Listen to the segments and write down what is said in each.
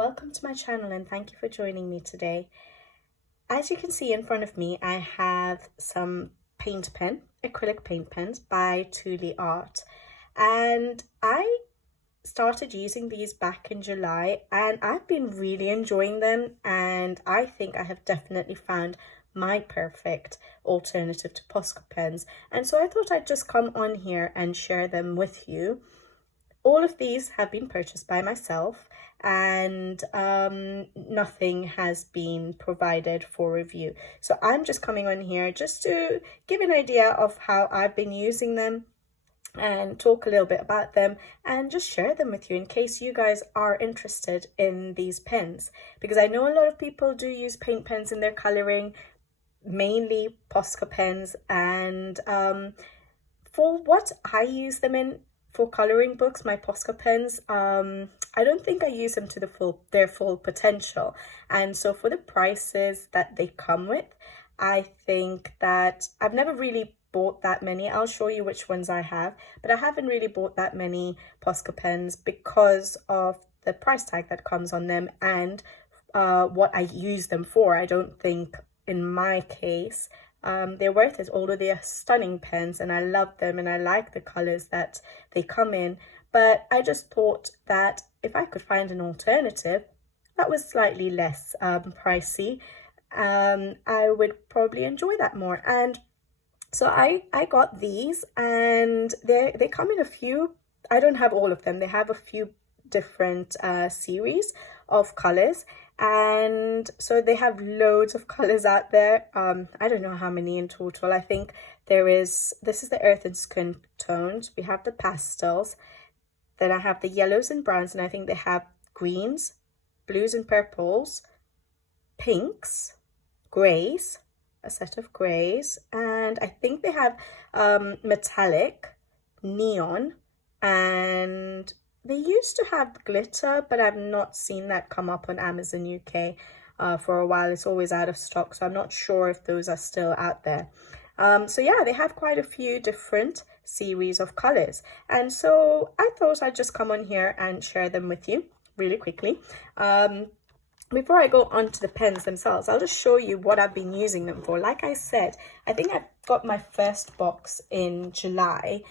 welcome to my channel and thank you for joining me today. As you can see in front of me, I have some acrylic paint pens by Thule Art, and I started using these back in July and I've been really enjoying them, and I think I have definitely found my perfect alternative to Posca pens, and so I thought I'd just come on here and share them with you. All of these have been purchased by myself, and nothing has been provided for review. So I'm just coming on here just to give an idea of how I've been using them and talk a little bit about them and just share them with you in case you guys are interested in these pens, because I know a lot of people do use paint pens in their coloring, mainly Posca pens, and for what I use them in for coloring books, my Posca pens, I don't think I use them to their full potential, and so for the prices that they come with, I think that I've never really bought that many. I'll show you which ones I have, but I haven't really bought that many Posca pens because of the price tag that comes on them and what I use them for. I don't think in my case they're worth it, although they are stunning pens and I love them and I like the colors that they come in. But I just thought that if I could find an alternative that was slightly less pricey, I would probably enjoy that more. And so I got these, and they come in a few. I don't have all of them. They have a few different series of colors, and so they have loads of colors out there. I don't know how many in total. I think this is the earth and skin tones. We have the pastels, then I have the yellows and browns, and I think they have greens, blues and purples, pinks, grays, a set of grays, and I think they have metallic, neon, and they used to have glitter, but I've not seen that come up on Amazon UK for a while. It's always out of stock, so I'm not sure if those are still out there. So yeah, they have quite a few different series of colors, and so I thought I'd just come on here and share them with you really quickly. Before I go on to the pens themselves, I'll just show you what I've been using them for. Like I said, I think I got my first box in July,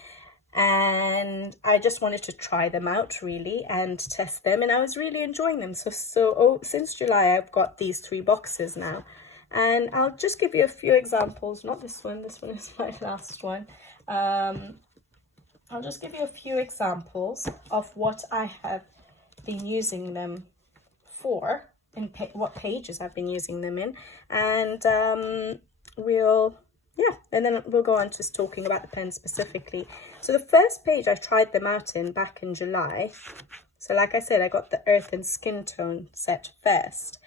and I just wanted to try them out really and test them, and I was really enjoying them. So since July I've got these 3 boxes now, and I'll just give you a few examples. Not this one is my last one. I'll just give you a few examples of what I have been using them for, and what pages I've been using them in, and and then we'll go on to talking about the pens specifically. So the first page I tried them out in back in July, so like I said, I got the earth and skin tone set first,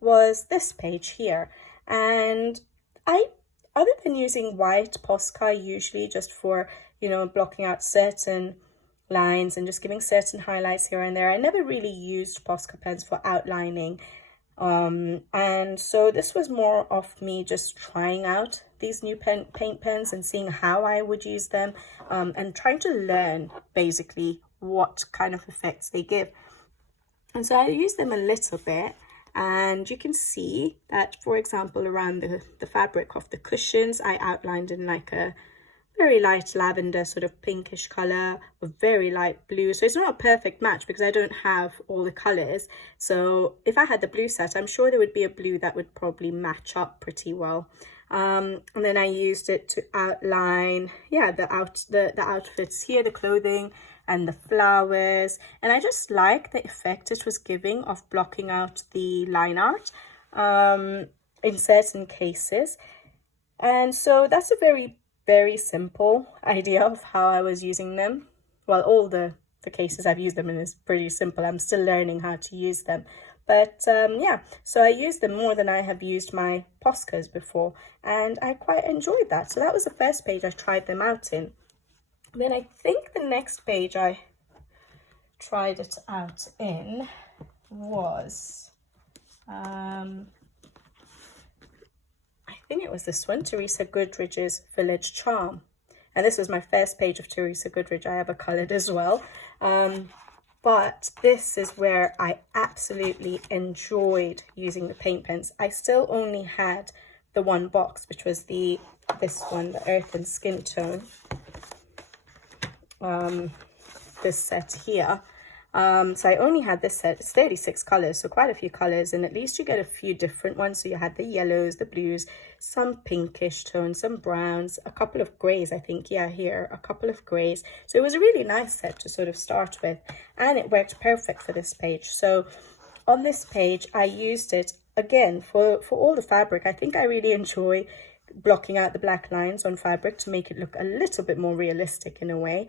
was this page here. And other than using white Posca usually just for, you know, blocking out certain lines and just giving certain highlights here and there, I never really used Posca pens for outlining, and so this was more of me just trying out these new paint pens and seeing how I would use them, and trying to learn basically what kind of effects they give. And so I used them a little bit, and you can see that, for example, around the fabric of the cushions, I outlined in like a very light lavender sort of pinkish color with very light blue. So it's not a perfect match because I don't have all the colors. So if I had the blue set, I'm sure there would be a blue that would probably match up pretty well. And then I used it to outline, yeah, the outfits here, the clothing and the flowers. And I just like the effect it was giving of blocking out the line art in certain cases. And so that's a very simple idea of how I was using them. Well, all the cases I've used them in is pretty simple. I'm still learning how to use them. But yeah, so I used them more than I have used my Poscas before, and I quite enjoyed that. So that was the first page I tried them out in. Then I think the next page I tried it out in was I think it was this one, Teresa Goodridge's Village Charm. And this was my first page of Teresa Goodridge. I have a coloured as well. but this is where I absolutely enjoyed using the paint pens. I still only had the one box, which was this one, the Earth and Skin Tone, this set here. So I only had this set. It's 36 colors, so quite a few colors, and at least you get a few different ones. So you had the yellows, the blues, some pinkish tones, some browns, a couple of grays, I think. Yeah, here, a couple of grays. So it was a really nice set to sort of start with, and it worked perfect for this page. So on this page, I used it again for all the fabric. I think I really enjoy blocking out the black lines on fabric to make it look a little bit more realistic in a way.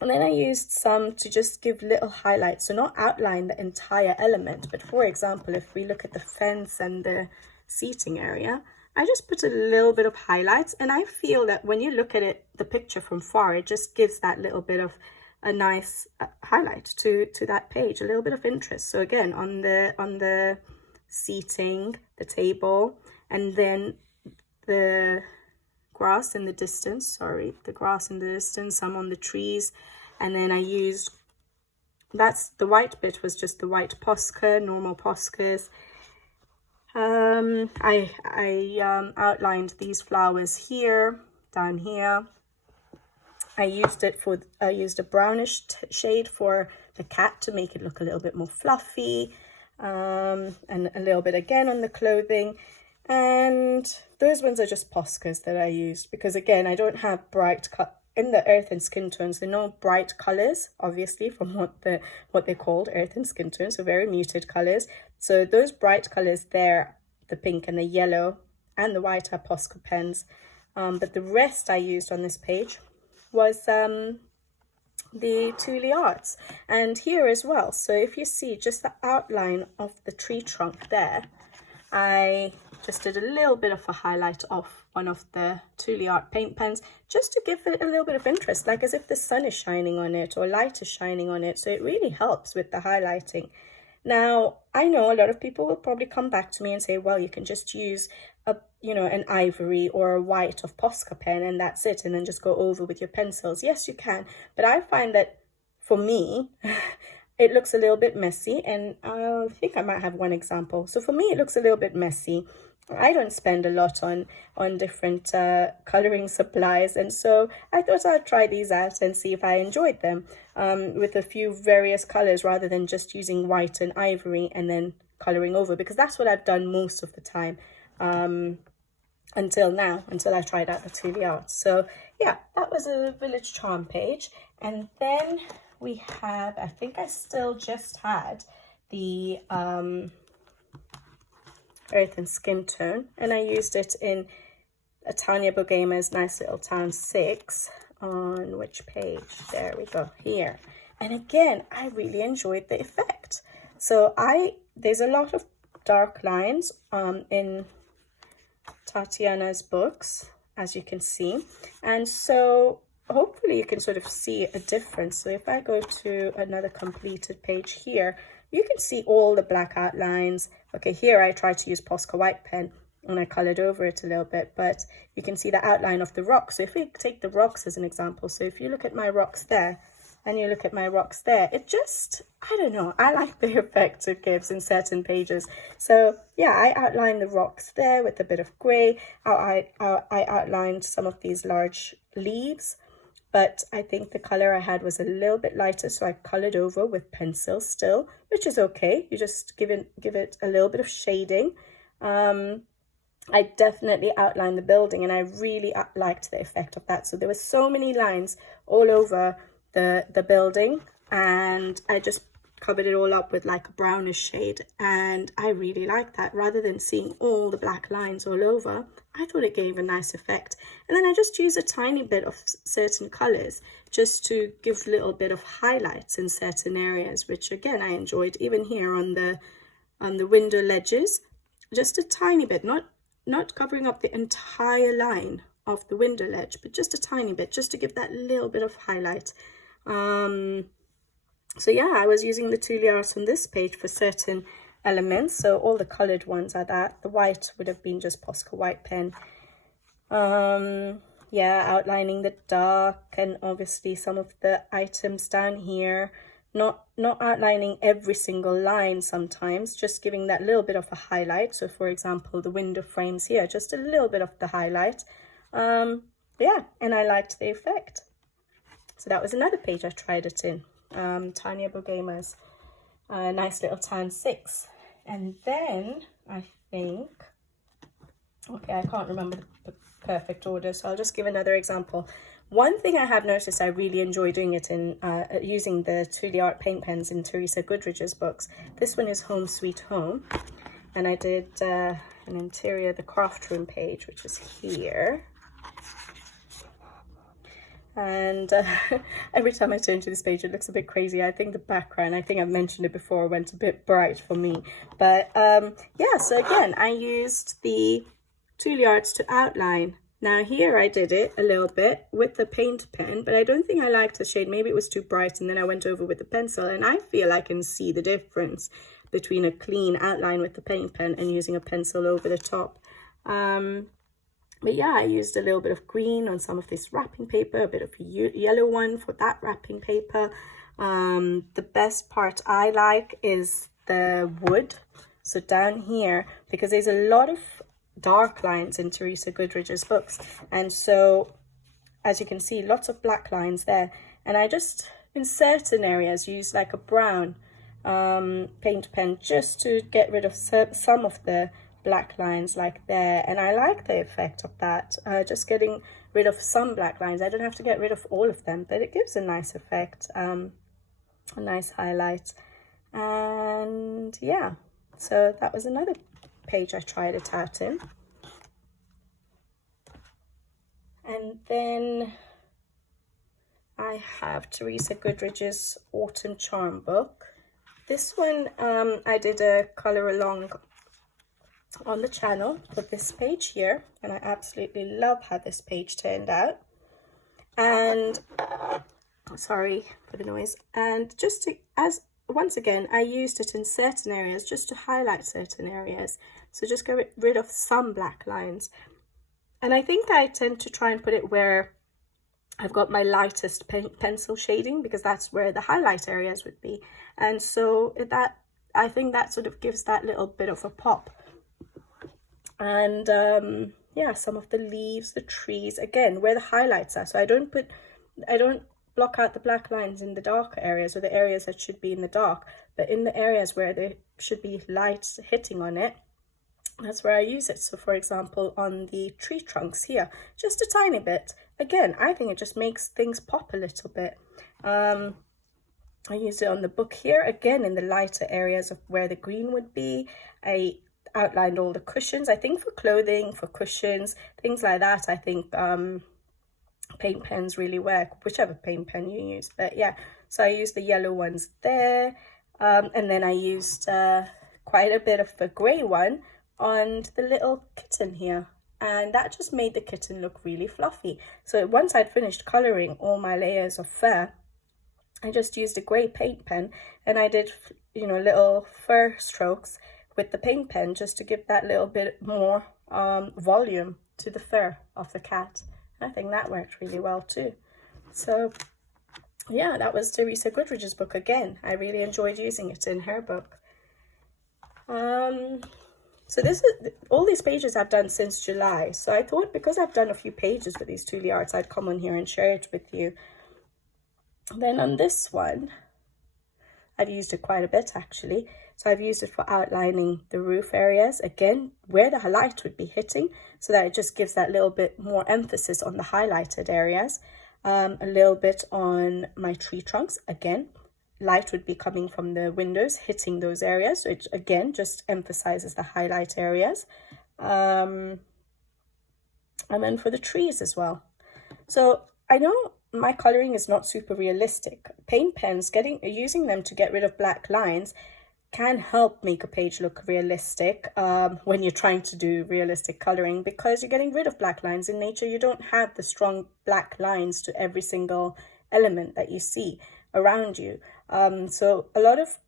And then I used some to just give little highlights, so not outline the entire element, but for example, if we look at the fence and the seating area, I just put a little bit of highlights, and I feel that when you look at it, the picture from far, it just gives that little bit of a nice highlight to that page, a little bit of interest. So again, on the seating, the table, and then the grass in the distance, the grass in the distance, some on the trees. And then I used, the white bit was just the white Posca, normal Poscas. I outlined these flowers here, down here. I used a brownish shade for the cat to make it look a little bit more fluffy, and a little bit again on the clothing. And those ones are just Poscas that I used, because again, I don't have bright in the Earth and Skin Tones. There are no bright colors, obviously, from what they're called, Earth and Skin Tones, so very muted colors. So those bright colors there, the pink and the yellow and the white, are Posca pens. But the rest I used on this page was the Thule Arts, and here as well. So if you see just the outline of the tree trunk there, I just did a little bit of a highlight of one of the Thule Art paint pens, just to give it a little bit of interest, like as if the sun is shining on it or light is shining on it. So it really helps with the highlighting. Now, I know a lot of people will probably come back to me and say, well, you can just use an ivory or a white of Posca pen and that's it, and then just go over with your pencils. Yes, you can, but I find that for me, it looks a little bit messy, and I think I might have one example. So for me, it looks a little bit messy. I don't spend a lot on different coloring supplies, and so I thought I'd try these out and see if I enjoyed them with a few various colors, rather than just using white and ivory and then coloring over, because that's what I've done most of the time until I tried out the Thule Art. So yeah, that was a Village Charm page. And then we have, I think I still just had the Earth and Skin Tone, and I used it in Tanya Bogema's Nice Little Town 6. On which page? There we go, here. And again, I really enjoyed the effect. So there's a lot of dark lines in Tatiana's books, as you can see, and so hopefully you can sort of see a difference. So if I go to another completed page here, you can see all the black outlines. Okay, here I tried to use Posca white pen and I colored over it a little bit, but you can see the outline of the rocks. So if we take the rocks as an example, so if you look at my rocks there and you look at my rocks there, it just, I don't know, I like the effect it gives in certain pages. So yeah, I outlined the rocks there with a bit of grey. I outlined some of these large leaves, but I think the color I had was a little bit lighter, so I colored over with pencil still, which is okay. You just give it a little bit of shading. I definitely outlined the building, and I really liked the effect of that. So there were so many lines all over the building, and I just covered it all up with like a brownish shade, and I really liked that. Rather than seeing all the black lines all over, I thought it gave a nice effect. And then I just used a tiny bit of certain colors just to give a little bit of highlights in certain areas, which again I enjoyed. Even here on the window ledges, just a tiny bit, not covering up the entire line of the window ledge, but just a tiny bit, just to give that little bit of highlight. So yeah, I was using the Thule Art on this page for certain elements. So all the colored ones are that. The white would have been just Posca white pen. Yeah, outlining the dark, and obviously some of the items down here. not outlining every single line sometimes, just giving that little bit of a highlight. So for example, the window frames here, just a little bit of the highlight. Yeah, and I liked the effect. So that was another page I tried it in. Tanya Bogamas, nice little tan 6. And then I think, okay, I can't remember the perfect order, so I'll just give another example. One thing I have noticed I really enjoy doing it in, using the Thule Art paint pens in Teresa Goodridge's books. This one is Home Sweet Home. And I did an interior, the craft room page, which is here. And every time I turn to this page, it looks a bit crazy. I think the background, I think I've mentioned it before, went a bit bright for me. But yeah, so again, I used the Thule Arts to outline. Now here I did it a little bit with the paint pen, but I don't think I liked the shade. Maybe it was too bright, and then I went over with the pencil, and I feel I can see the difference between a clean outline with the paint pen and using a pencil over the top. But yeah, I used a little bit of green on some of this wrapping paper, a bit of yellow one for that wrapping paper. The best part I like is the wood. So down here, because there's a lot of dark lines in Teresa Goodridge's books, and so as you can see, lots of black lines there, and I just in certain areas use like a brown paint pen just to get rid of some of the black lines like there, and I like the effect of that, just getting rid of some black lines. I don't have to get rid of all of them, but it gives a nice effect, a nice highlight. And yeah, so that was another page I tried it out in. And then I have Teresa Goodridge's Autumn Charm book. This one I did a color along on the channel for this page here, and I absolutely love how this page turned out. And sorry for the noise. And just to, as once again, I used it in certain areas just to highlight certain areas. So just get rid of some black lines. And I think I tend to try and put it where I've got my lightest pencil shading, because that's where the highlight areas would be. And so that, I think that sort of gives that little bit of a pop. And yeah, some of the leaves, the trees, again, where the highlights are. So I don't block out the black lines in the dark areas, or the areas that should be in the dark, but in the areas where there should be light hitting on it, that's where I use it. So for example, on the tree trunks here, just a tiny bit. Again, I think it just makes things pop a little bit. I used it on the book here, again, in the lighter areas of where the green would be. I outlined all the cushions. I think for clothing, for cushions, things like that, I think paint pens really work, whichever paint pen you use. But yeah, so I used the yellow ones there, and then I used quite a bit of the grey one on the little kitten here, and that just made the kitten look really fluffy. So once I'd finished colouring all my layers of fur, I just used a grey paint pen, and I did, you know, little fur strokes with the paint pen just to give that little bit more volume to the fur of the cat. I think that worked really well too. So yeah, that was Teresa Goodridge's book again. I really enjoyed using it in her book. So this is all these pages I've done since July. So I thought, because I've done a few pages with these Thule Arts, I'd come on here and share it with you. Then on this one, I've used it quite a bit actually. So I've used it for outlining the roof areas, again, where the light would be hitting, so that it just gives that little bit more emphasis on the highlighted areas. A little bit on my tree trunks, again, light would be coming from the windows, hitting those areas, so it again just emphasizes the highlight areas. And then for the trees as well. So I know my coloring is not super realistic. Paint pens, using them to get rid of black lines can help make a page look realistic when you're trying to do realistic coloring, because you're getting rid of black lines. In nature, you don't have the strong black lines to every single element that you see around you. So a lot of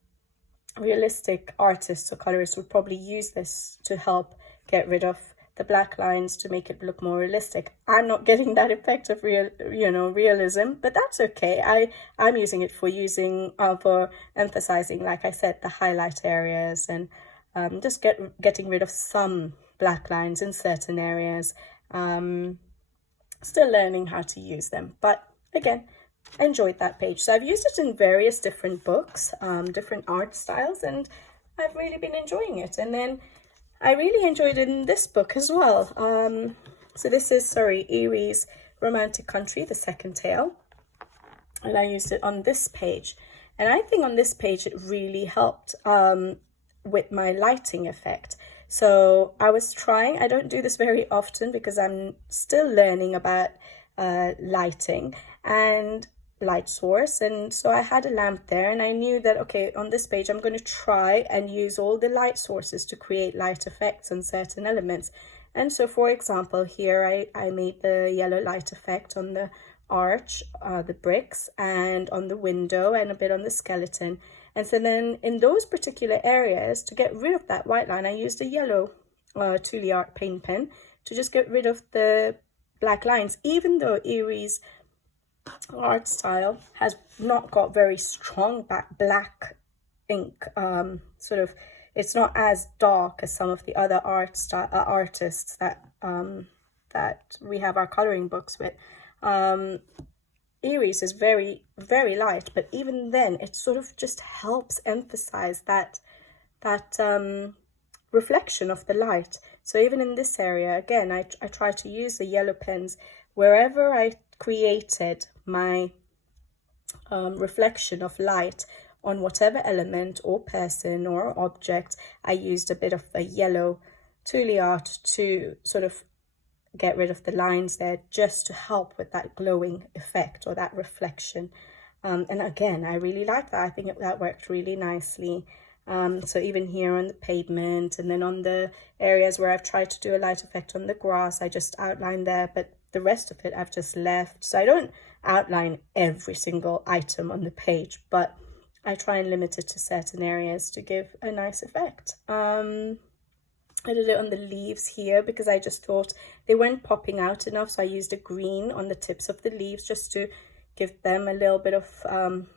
realistic artists or colorists would probably use this to help get rid of the black lines to make it look more realistic. I'm not getting that effect of realism, but that's okay. I'm using it for emphasizing, like I said, the highlight areas, and just getting rid of some black lines in certain areas. Still learning how to use them, but again, I enjoyed that page. So I've used it in various different books, different art styles, and I've really been enjoying it. And then I really enjoyed it in this book as well. So this is, Erie's Romantic Country, the second tale. And I used it on this page. And I think on this page, it really helped with my lighting effect. So I was trying, I don't do this very often because I'm still learning about lighting and light source, and so I had a lamp there, and I knew that, okay, on this page I'm going to try and use all the light sources to create light effects on certain elements. And so, for example, here I made the yellow light effect on the arch, the bricks, and on the window, and a bit on the skeleton. And so then in those particular areas, to get rid of that white line, I used a yellow Thule Art paint pen to just get rid of the black lines, even though Erie's art style has not got very strong black ink. It's not as dark as some of the other artists that we have our coloring books with. Erie's is very, very light, but even then it sort of just helps emphasize that reflection of the light. So even in this area, again, I try to use the yellow pens wherever I created my reflection of light on whatever element or person or object. I used a bit of the yellow Thule Art to sort of get rid of the lines there, just to help with that glowing effect or that reflection. And again, I really like that. I think that worked really nicely. So even here on the pavement, and then on the areas where I've tried to do a light effect on the grass, I just outlined there, but the rest of it I've just left. So I don't outline every single item on the page, but I try and limit it to certain areas to give a nice effect. I did it on the leaves here because I just thought they weren't popping out enough, so I used a green on the tips of the leaves just to give them a little bit of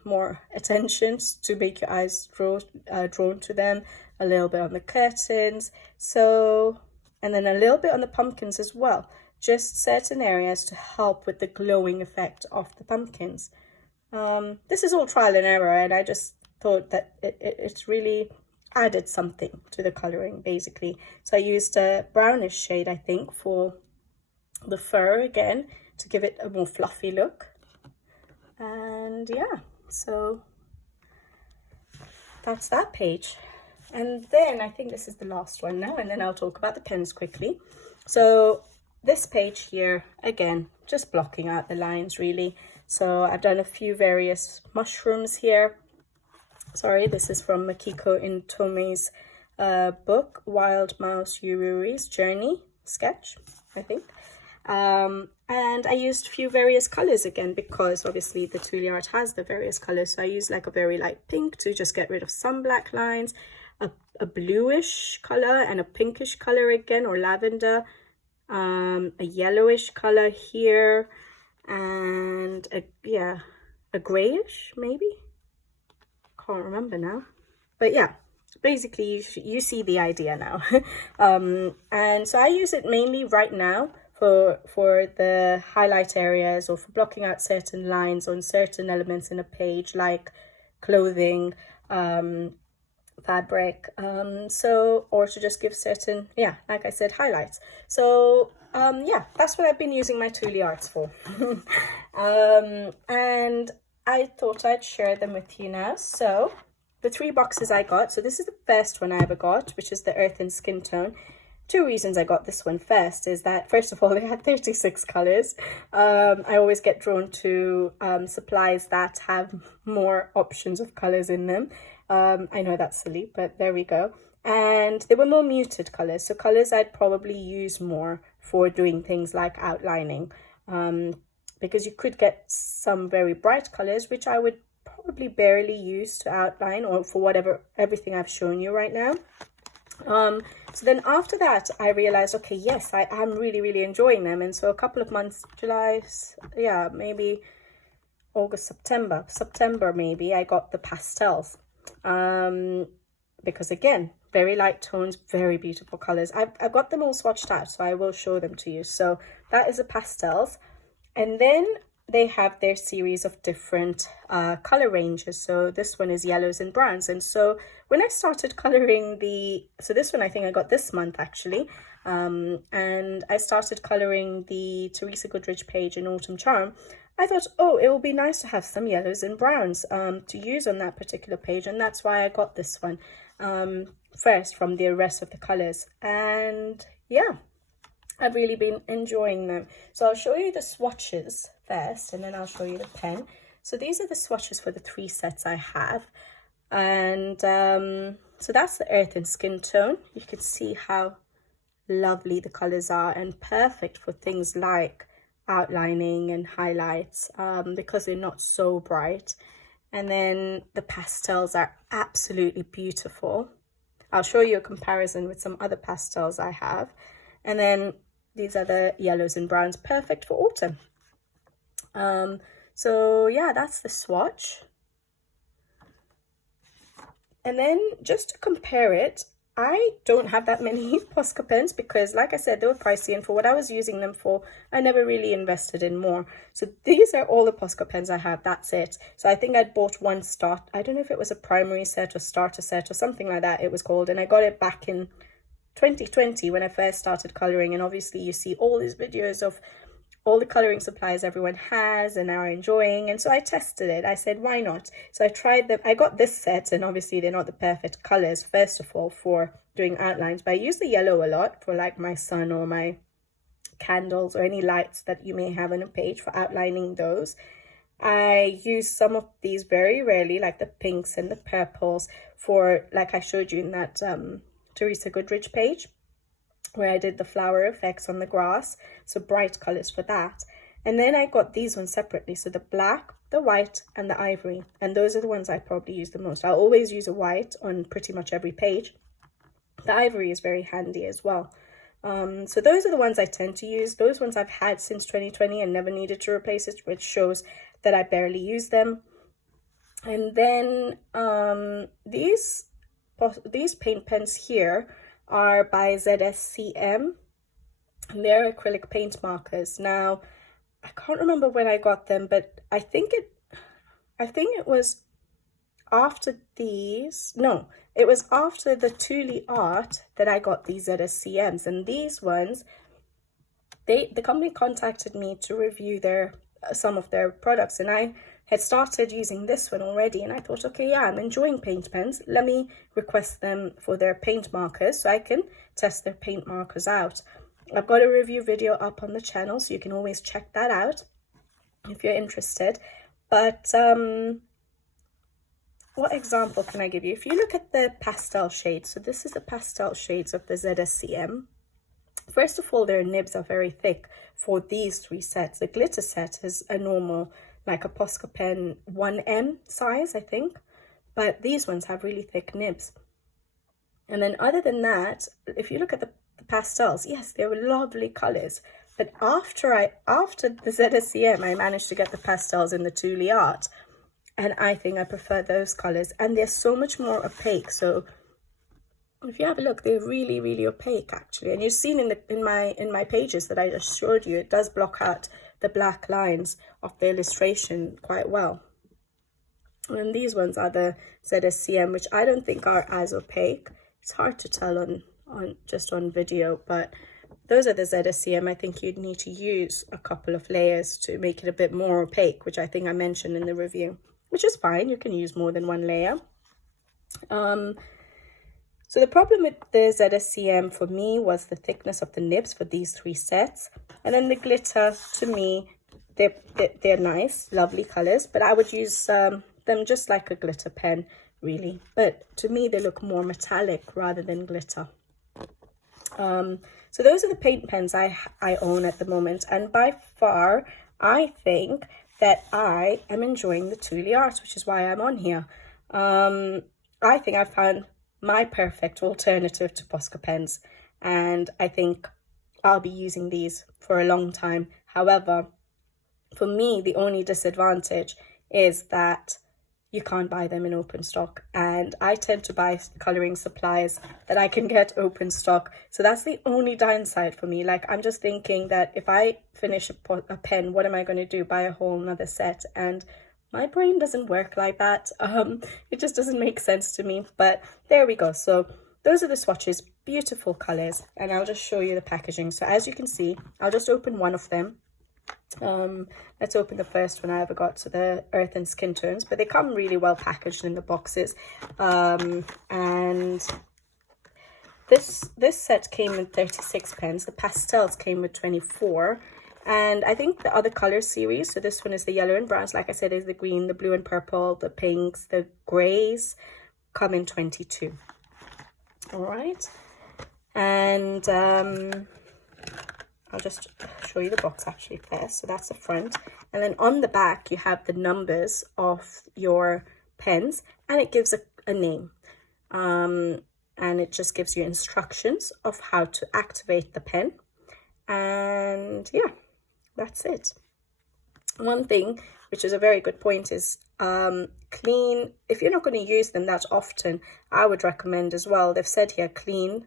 more attention, to make your eyes drawn to them. A little bit on the curtains, and then a little bit on the pumpkins as well. Just certain areas to help with the glowing effect of the pumpkins. This is all trial and error, and I just thought that it's really added something to the coloring, basically. So I used a brownish shade, I think, for the fur again, to give it a more fluffy look. And yeah, so that's that page. And then I think this is the last one now, and then I'll talk about the pens quickly. So this page here, again, just blocking out the lines really. So I've done a few various mushrooms here. Sorry, this is from Makiko Intome's book, Wild Mouse Yururi's Journey sketch, I think. And I used a few various colors again, because obviously the Thule Art has the various colors. So I used like a very light pink to just get rid of some black lines, a bluish color and a pinkish color again, or lavender, a yellowish color here, and a grayish maybe. Can't remember now, but yeah, basically you see the idea now. And so I use it mainly right now for the highlight areas, or for blocking out certain lines on certain elements in a page, like clothing, fabric, or to just give certain, like I said, highlights. So that's what I've been using my Thule Arts for. And I thought I'd share them with you now. So the 3 boxes I got, so this is the first one I ever got, which is the Earth and Skin Tone. 2 reasons I got this one first is that, first of all, they had 36 colors. I always get drawn to supplies that have more options of colors in them. I know that's silly, but there we go. And they were more muted colors, so colors I'd probably use more for doing things like outlining. Because you could get some very bright colors, which I would probably barely use to outline, or for everything I've shown you right now. So then after that, I realized, okay, yes, I am really, really enjoying them. And so a couple of months, July, yeah, maybe August, September maybe, I got the pastels. Because again, very light tones, very beautiful colors. I've got them all swatched out, so I will show them to you. So that is the pastels. And then they have their series of different color ranges. So this one is yellows and browns. And so when I started coloring so this one I think I got this month actually. And I started coloring the Teresa Goodrich page in Autumn Charm. I thought, oh, it will be nice to have some yellows and browns to use on that particular page. And that's why I got this one first from the rest of the colors. And yeah, I've really been enjoying them. So I'll show you the swatches first, and then I'll show you the pen. So these are the swatches for the 3 sets I have. And so that's the earth and skin tone. You can see how lovely the colors are and perfect for things like outlining and highlights because they're not so bright. And then the pastels are absolutely beautiful. I'll show you a comparison with some other pastels I have. And then these are the yellows and browns, perfect for autumn. So yeah, that's the swatch. And then just to compare it, I don't have that many Posca pens because, like I said, they were pricey, and for what I was using them for, I never really invested in more. So these are all the Posca pens I have. That's it. So I think I'd bought one start. I don't know if it was a primary set or starter set or something like that it was called. And I got it back in 2020 when I first started coloring. And obviously you see all these videos of all the coloring supplies everyone has and are enjoying, and so I tested it. I said, why not? So I tried them. I got this set, and obviously they're not the perfect colors first of all for doing outlines, but I use the yellow a lot for like my sun or my candles or any lights that you may have on a page for outlining those. I use some of these very rarely, like the pinks and the purples, for like I showed you in that Teresa Goodrich page where I did the flower effects on the grass, so bright colors for that. And then I got these ones separately, so the black, the white, and the ivory, and those are the ones I probably use the most. I'll always use a white on pretty much every page. The ivory is very handy as well. So those are the ones I tend to use. Those ones I've had since 2020 and never needed to replace it, which shows that I barely use them. And then these paint pens here are by ZSCM, and they're acrylic paint markers. Now, I can't remember when I got them, but I think it was after these. No, it was after the Thule art that I got these ZSCMs, and these ones, the company contacted me to review some of their products, and I had started using this one already, and I thought, okay, yeah, I'm enjoying paint pens. Let me request them for their paint markers so I can test their paint markers out. I've got a review video up on the channel, so you can always check that out if you're interested. But what example can I give you? If you look at the pastel shades, so this is the pastel shades of the ZSCM. First of all, their nibs are very thick for these 3 sets. The glitter set is a normal, like a Posca pen 1M size, I think, but these ones have really thick nibs. And then other than that, if you look at the pastels, yes, they were lovely colors, but after the ZSCM, I managed to get the pastels in the Thule art, and I think I prefer those colors, and they're so much more opaque. So if you have a look, they're really, really opaque actually, and you've seen in my pages that I just showed you, it does block out the black lines of the illustration quite well. And these ones are the ZSCM, which I don't think are as opaque. It's hard to tell on video, but those are the ZSCM. I think you'd need to use a couple of layers to make it a bit more opaque, which I think I mentioned in the review, which is fine. You can use more than one layer. So the problem with the ZSCM for me was the thickness of the nibs for these 3 sets. And then the glitter, to me, they're nice, lovely colors, but I would use them just like a glitter pen, really. But to me, they look more metallic rather than glitter. So those are the paint pens I own at the moment. And by far, I think that I am enjoying the Thule art, which is why I'm on here. I think I found my perfect alternative to Posca pens, and I think I'll be using these for a long time. However, for me, the only disadvantage is that you can't buy them in open stock, and I tend to buy coloring supplies that I can get open stock. So that's the only downside for me. Like, I'm just thinking that if I finish a pen, what am I going to do? Buy a whole nother set? And my brain doesn't work like that. It just doesn't make sense to me. But there we go. So those are the swatches, beautiful colors, and I'll just show you the packaging. So as you can see, I'll just open one of them. Let's open the first one I ever got, so the Earth and Skin Tones, but they come really well packaged in the boxes. And this set came with 36 pens. The pastels came with 24, and I think the other color series, so this one is the yellow and browns, like I said, is the green, the blue and purple, the pinks, the grays, come in 22. All right, and I'll just show you the box actually first. So that's the front, and then on the back you have the numbers of your pens, and it gives a name, and it just gives you instructions of how to activate the pen. And yeah, that's it. One thing which is a very good point is clean. If you're not going to use them that often, I would recommend as well, they've said here, clean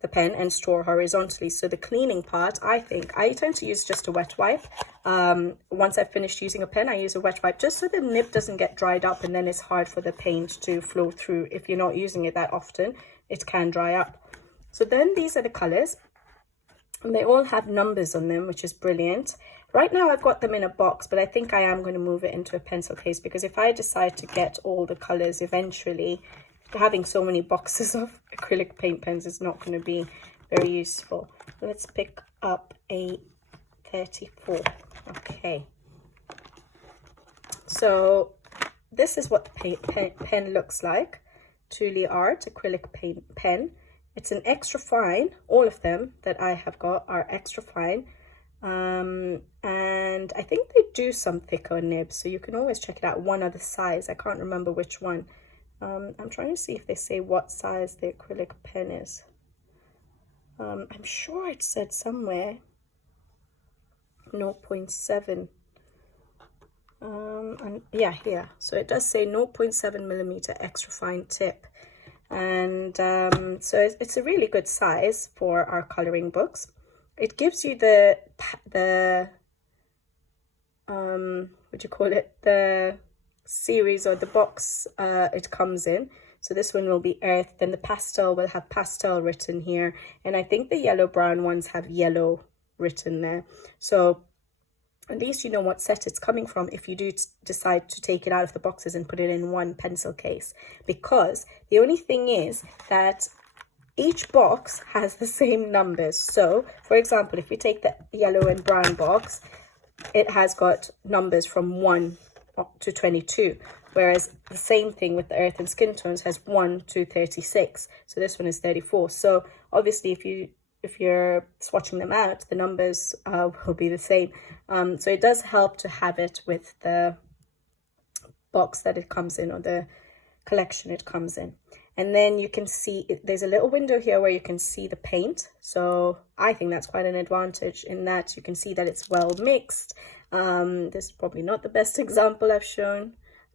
the pen and store horizontally. So the cleaning part, I think I tend to use just a wet wipe. Once I've finished using a pen, I use a wet wipe just so the nib doesn't get dried up, and then it's hard for the paint to flow through. If you're not using it that often, it can dry up. So then these are the colors, and they all have numbers on them, which is brilliant. Right now I've got them in a box, but I think I am going to move it into a pencil case, because if I decide to get all the colors eventually, having so many boxes of acrylic paint pens is not going to be very useful. Let's pick up a 34. Okay, so this is what the pen looks like. Thule Art acrylic paint pen. It's an extra fine. All of them that I have got are extra fine, and I think they do some thicker nibs, so you can always check it out. One other size, I can't remember which one. I'm trying to see if they say what size the acrylic pen is. I'm sure it said somewhere 0.7. And yeah, here. So it does say 0.7 millimeter extra fine tip. And so it's a really good size for our coloring books. It gives you the what do you call it? The series or the box it comes in. So this one will be earth, then the pastel will have pastel written here, and I think the yellow brown ones have yellow written there. So at least you know what set it's coming from if you do decide to take it out of the boxes and put it in one pencil case, because the only thing is that each box has the same numbers. So for example, if we take the yellow and brown box, it has got numbers from 1 to 22, whereas the same thing with the Earth and Skin Tones has 1 to 36. So this one is 34. So obviously if you're swatching them out, the numbers will be the same. So it does help to have it with the box that it comes in, or the collection it comes in. And then you can see there's a little window here where you can see the paint. So I think that's quite an advantage in that you can see that it's well mixed. This is probably not the best example I've shown,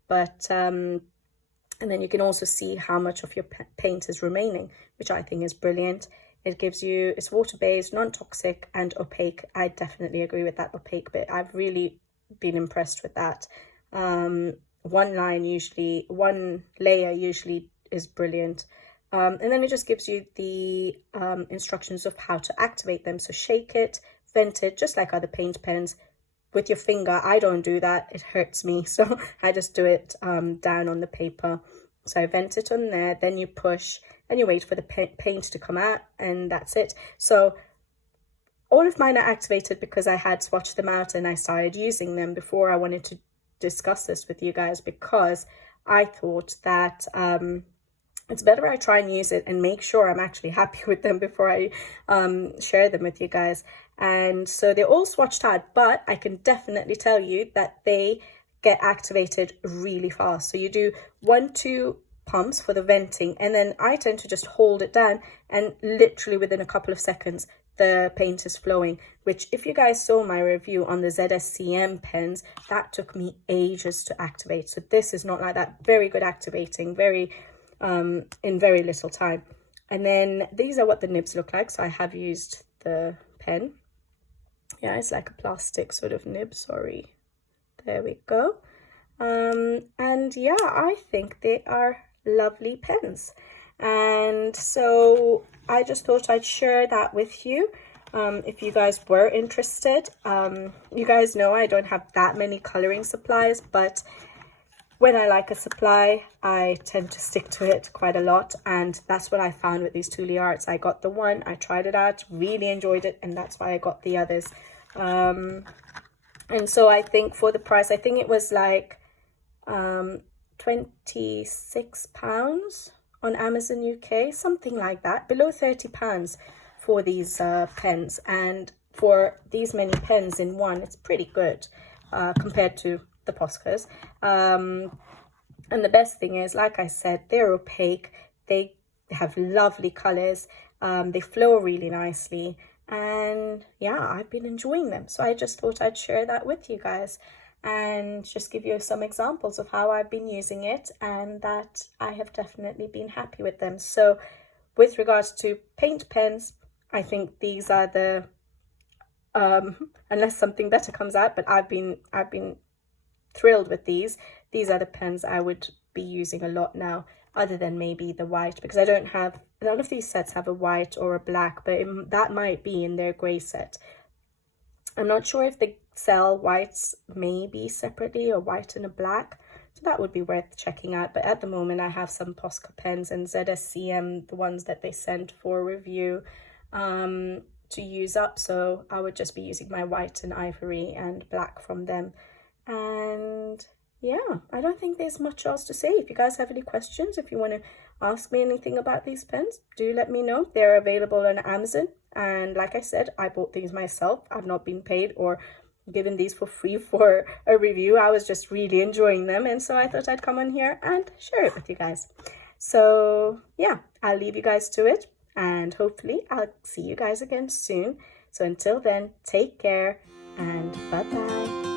but and then you can also see how much of your paint is remaining, which I think is brilliant. It gives you, it's water-based, non-toxic, and opaque. I definitely agree with that opaque bit. I've really been impressed with that. One layer usually is brilliant. And then it just gives you the instructions of how to activate them. So shake it, vent it, just like other paint pens. With your finger, I don't do that, it hurts me, so I just do it down on the paper. So I vent it on there, then you push, and you wait for the paint to come out, and that's it. So all of mine are activated because I had swatched them out and I started using them before I wanted to discuss this with you guys, because I thought that it's better I try and use it and make sure I'm actually happy with them before I share them with you guys. And so they're all swatched out, but I can definitely tell you that they get activated really fast. So you do 1, 2, pumps for the venting, and then I tend to just hold it down, and literally within a couple of seconds the paint is flowing, which if you guys saw my review on the ZSCM pens, that took me ages to activate. So this is not like that. Very good activating, very in very little time. And then these are what the nibs look like. So I have used the pen. Yeah, it's like a plastic sort of nib, sorry. There we go. And yeah, I think they are lovely pens. And so I just thought I'd share that with you. If you guys were interested. You guys know I don't have that many coloring supplies, but when I like a supply, I tend to stick to it quite a lot, and that's what I found with these Thule Arts. I got the one, I tried it out, really enjoyed it, and that's why I got the others. And so I think for the price, I think it was like £26 on Amazon UK, something like that, below £30 for these pens. And for these many pens in one, it's pretty good compared to the Poscas. And the best thing is, like I said, they're opaque, they have lovely colors, they flow really nicely, and yeah, I've been enjoying them. So I just thought I'd share that with you guys and just give you some examples of how I've been using it, and that I have definitely been happy with them. So with regards to paint pens, I think these are the unless something better comes out, but I've been thrilled with these. These are the pens I would be using a lot now, other than maybe the white, because I don't have, none of these sets have a white or a black, but that might be in their grey set. I'm not sure if they sell whites maybe separately, or white and a black, so that would be worth checking out. But at the moment I have some Posca pens and ZSCM, the ones that they sent for review, to use up, so I would just be using my white and ivory and black from them. And yeah, I don't think there's much else to say. If you guys have any questions, if you want to ask me anything about these pens, do let me know. They're available on Amazon, and like I said, I bought these myself. I've not been paid or given these for free for a review. I was just really enjoying them, and so I thought I'd come on here and share it with you guys. So yeah, I'll leave you guys to it, and hopefully I'll see you guys again soon. So until then, take care and bye bye.